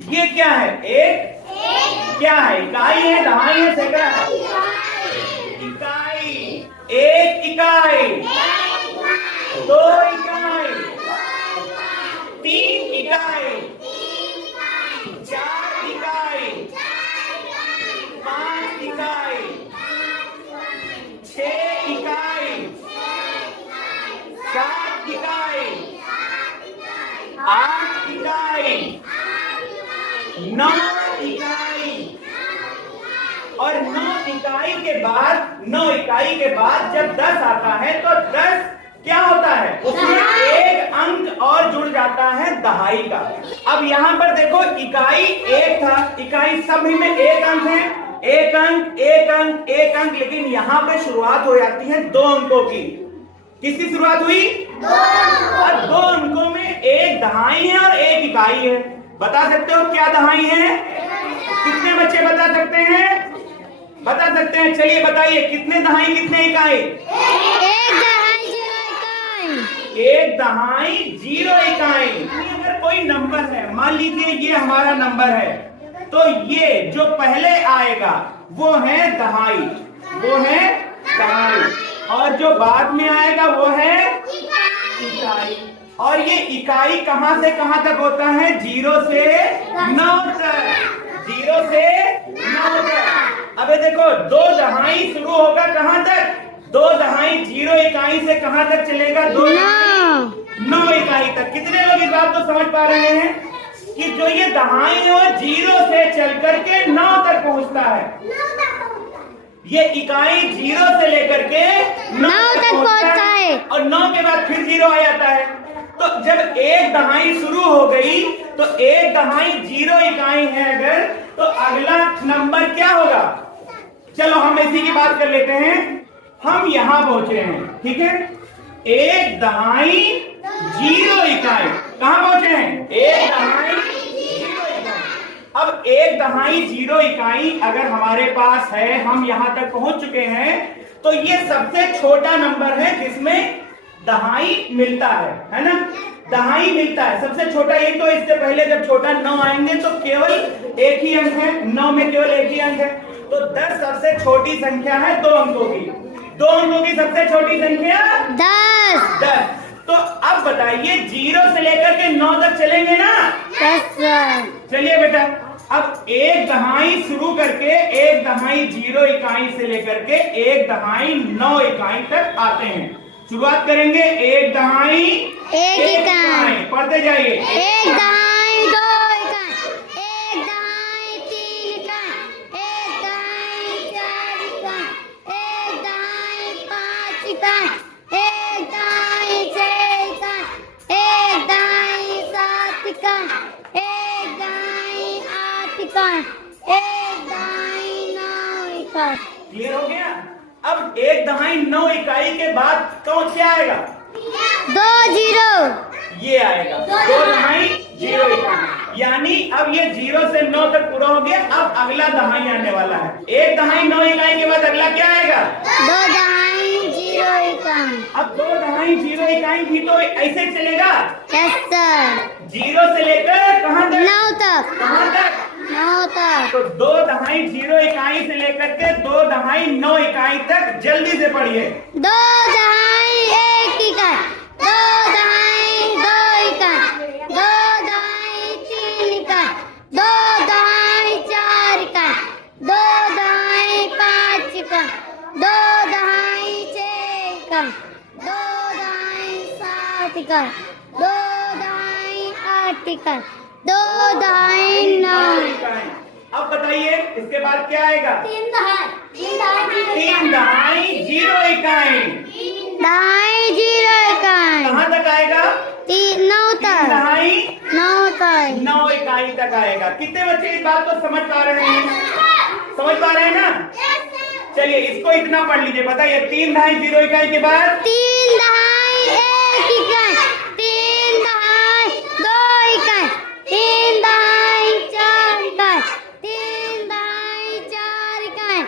ये क्या है? एक क्या है? इकाई है, दहाई है, सैकड़ा है? इकाई। एक इकाई, दो इकाई, तीन इकाई, चार इकाई, पांच इकाई, छह इकाई, सात इकाई, आठ इकाई, नौ इकाई। और नौ इकाई के बाद जब 10 आता है तो 10 क्या होता है? उसमें एक अंक और जुड़ जाता है दहाई का। अब यहाँ पर देखो, इकाई एक था, इकाई सभी में एक अंक है, एक अंक, एक अंक, एक अंक, लेकिन यहाँ पे शुरुआत हो जाती है 2 अंकों की। किसकी शुरुआत हुई? 2। और 2 अंकों में एक दहाई है और एक इकाई है। बता सकते हो क्या दहाई है? कितने बच्चे बता सकते हैं? बता सकते हैं? चलिए बताइए, कितने दहाई कितने इकाई? एक दहाई 0 इकाई। एक दहाई 0 इकाई। अगर कोई नंबर है, मान लीजिए ये हमारा नंबर है, तो ये जो पहले आएगा वो है दहाई, वो है दहाई, और जो बाद में आएगा वो है इकाई। और ये इकाई कहां से कहां तक होता है? 0 से 9 तक, 0 से 9 तक। अबे देखो, 2 दहाई शुरू होगा कहां तक? 2 दहाई 0 इकाई से कहां तक चलेगा? 9 इकाई तक। कितने लोग इस बात को समझ पा रहे हैं कि जो ये दहाई है वो 0 से चल करके 9 तक पहुंचता है? ये इकाई 0 से लेकर के 9 तक पहुंचता है और 9 के बाद फिर 0 आ जाता है। तो जब एक दहाई शुरू हो गई तो एक दहाई 0 इकाई है अगर, तो अगला नंबर क्या होगा? चलो हम इसी की बात कर लेते हैं। हम यहां पहुंचे हैं, ठीक है? एक दहाई 0 इकाई। कहां पहुंचे हैं? एक दहाई 0 इकाई। अब एक दहाई 0 इकाई अगर हमारे पास है, हम यहां तक पहुंच चुके हैं, तो ये सबसे छोटा नंबर है जिसमें दहाई मिलता है ना? दहाई मिलता है सबसे छोटा। एक तो इससे पहले जब छोटा 9 आएंगे तो केवल एक ही अंक है, 9 में केवल एक ही अंक है। तो 10 सबसे छोटी संख्या है 2 अंकों की। 2 अंकों की सबसे छोटी संख्या 10। तो अब बताइए, 0 से लेकर के 9 तक चलेंगे ना? 10। चलिए बेटा, अब एक दहाई शुरू करके एक दहाई 0 इकाई से लेकर के एक दहाई 9 इकाई तक आते हैं। शुरुआत करेंगे एक दहाई एक इकाई। पढ़ते जाइए। एक दहाई 2 इकाई, एक दहाई 3 इकाई, एक दहाई 4 इकाई, एक दहाई 5 इकाई, एक दहाई 6 इकाई, एक दहाई 7 इकाई, एक दहाई 8 इकाई, एक दहाई 9 इकाई। क्लियर हो गया? अब एक दहाई 9 इकाई के बाद कौन क्या आएगा? 2 0। ये आएगा 2 दहाई 0 इकाई। यानी अब ये 0 से 9 तक पूरा हो गया। अब अगला दहाई आने वाला है। एक दहाई 9 इकाई के बाद अगला क्या आएगा? 2 दहाई 0 इकाई। अब 2 दहाई 0 इकाई भी तो ऐसे चलेगा? Yes sir. 0 से लेकर कहां तक? 9 तक। कहां तक? 9 तक। तो 2 दहाई 0 इकाई से लेकर के 2 दहाई 9 इकाई तक जल्दी से पढ़िए। 2 दहाई 1 इकाई, 2 दहाई 2 इकाई, 2 दहाई 3 इकाई, 2 दहाई 4 इकाई, 2 दहाई 5 इकाई, 2 दहाई 6 इकाई, 2 दहाई 7 इकाई, 2 दहाई 8 इकाई, 2 दहाई 9 इकाई। अब बताइए इसके बाद क्या आएगा? 3 दहाई 3 दहाई 0 इकाई। दहाई 0 इकाई। कहां तक आएगा? 9 तक। दहाई 9 तक। 9 इकाई तक आएगा। कितने बच्चे इस बात को समझ पा रहे हैं? समझ पा रहे हैं ना? चलिए इसको इतना पढ़ लीजिए। बताइए 3 दहाई 0 इकाई के बाद 3 दहाई 1 इकाई, 3 दहाई 2 इकाई, 3 दहाई 4 इकाई, 3 दहाई 4 इकाई,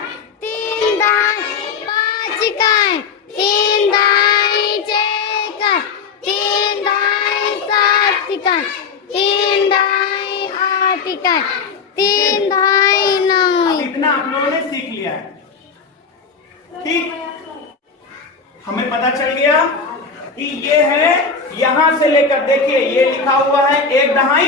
3 दहाई 5 इकाई, 3 दहाई 6 इकाई, 3 दहाई 7 इकाई, 3 दहाई 8 8 इकाई 3 दहाई 9 अब इतना आप लोगों ने सीख लिया है। ठीक, हमें पता चल गया कि ये है, यहां से लेकर देखिए ये लिखा हुआ है 1 दहाई,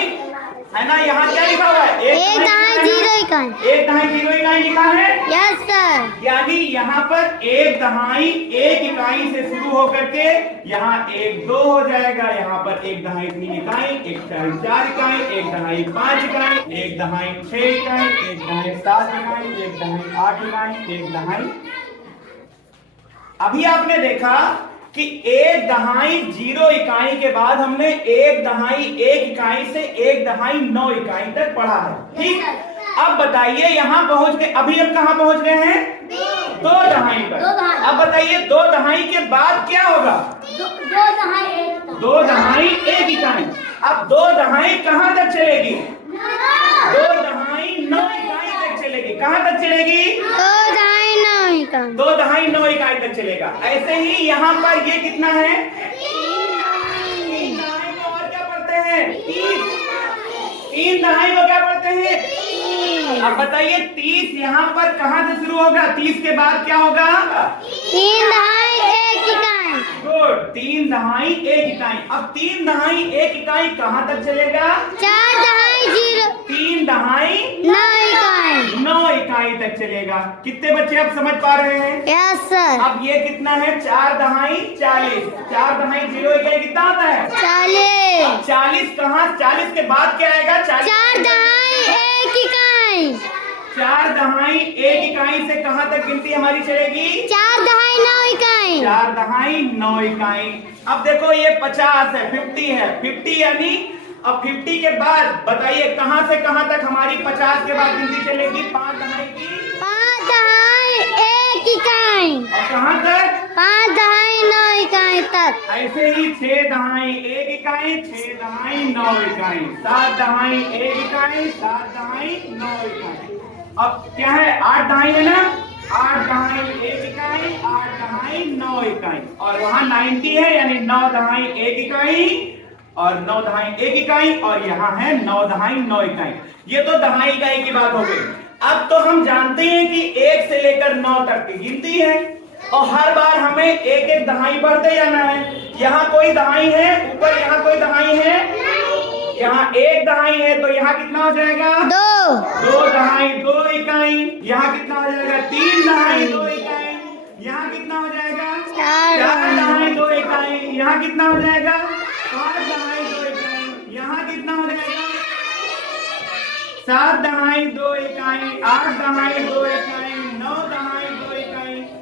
है ना? यहाँ क्या लिखा हुआ है? 1 दहाई 0 इकाई। 1 दहाई 0 इकाई लिखा है। Yes sir. यानी यहाँ पर 1 दहाई 1 इकाई से शुरू होकर के यहाँ 1 2 हो जाएगा, यहाँ पर 1 दहाई 3 इकाई, 1 दहाई 4 इकाई, 1 दहाई 5 इकाई, 1 दहाई 6 इकाई, 1 दहाई 7 इकाई, 1 दहाई 8 इकाई, 1 दहाई। अभी आपने देखा कि 1 दहाई 0 इकाई के बाद हमने 1 दहाई 1 इकाई से 1 दहाई 9 इकाई तक पढ़ा है। ठीक, अब बताइए यहाँ पहुंच के अभी हम कहाँ पहुंच गए हैं? 2 दहाई पर। अब बताइए 2 दहाई के बाद क्या होगा? 2 दहाई 1 इकाई। अब 2 दहाई कहाँ तक चलेगी? 2 दहाई 9 इकाई तक चलेगी। कहाँ तक चलेगी? 2 दहाई 9 इकाई। 2 दहाई 9 इकाई तक चलेगा। ऐसे ही यहाँ पर ये कितना है? 3 दहाई को और क्या पढ़ते हैं? 3 दहाई को क्या पढ़ते हैं? अब बताइए 30 यहाँ पर कहाँ से शुरू होगा? 30 के बाद क्या होगा? 3 दहाई 1 इकाई। गुड, 3 दहाई 1 इकाई। अब 3 दहाई 1 इकाई कहाँ तक चलेगा? 4 दहाई 0 3 दहाई 9 इकाई। 9 इकाई तक चलेगा। कितने बच्चे अब समझ पा रहे हैं? Yes sir. अब ये कितना है? 4 दहाई 40। 4 दहाई 0 इकाई कितना होता है? 40। 40 कहाँ? 40 के बाद क्या आएगा? 4 दहाई 1 इकाई। 4 दहाई 1 इकाई से कहाँ तक गिनती हमारी चलेगी? 4 दहाई 9 इकाई। 4 दहाई 9 इकाई। अब देखो ये 50 है, 50 है, 50 यानी अब 50 के बाद बताइए कहाँ से कहाँ तक हमारी 50 के बाद गिनती चलेगी? 5 दहाई की 5 दहाई 1 इकाई। और कहाँ तक? 5 दहाई 9 इकाई तक। ऐसे ही 6 दहाई 1 इकाई, 6 दहाई 9 इकाई, 7 दहाई 1 इकाई, 7 दहाई 9 इकाई। अब क्या है? 8 दहाई है ना? 8 दहाई 1 इकाई, 8 दहाई 9 इकाई, और वहां 90 है यानी 9 दहाई 1 इकाई और 9 दहाई 1 इकाई, और यहाँ है 9 दहाई 9 इकाई। ये तो दहाई इकाई की बात हो गई। अब तो हम जानते हैं कि 1 से लेकर 9 तक की गिनती है और हर बार हमें एक एक दहाई बढ़ते जाना है। यहाँ कोई दहाई है ऊपर, यहाँ कोई दहाई है, यहाँ 1 दहाई है तो यहाँ कितना हो जाएगा? 2 दहाई 2 इकाई। यहाँ कितना हो जाएगा? 3 दहाई 2 इकाई। यहाँ कितना हो जाएगा? 4 दहाई 2 इकाई। यहाँ कितना हो जाएगा? 5 दहाई 2 इकाई। यहाँ कितना हो जाएगा? 7 दहाई 2 इकाई, 8 दहाई 2 इकाई।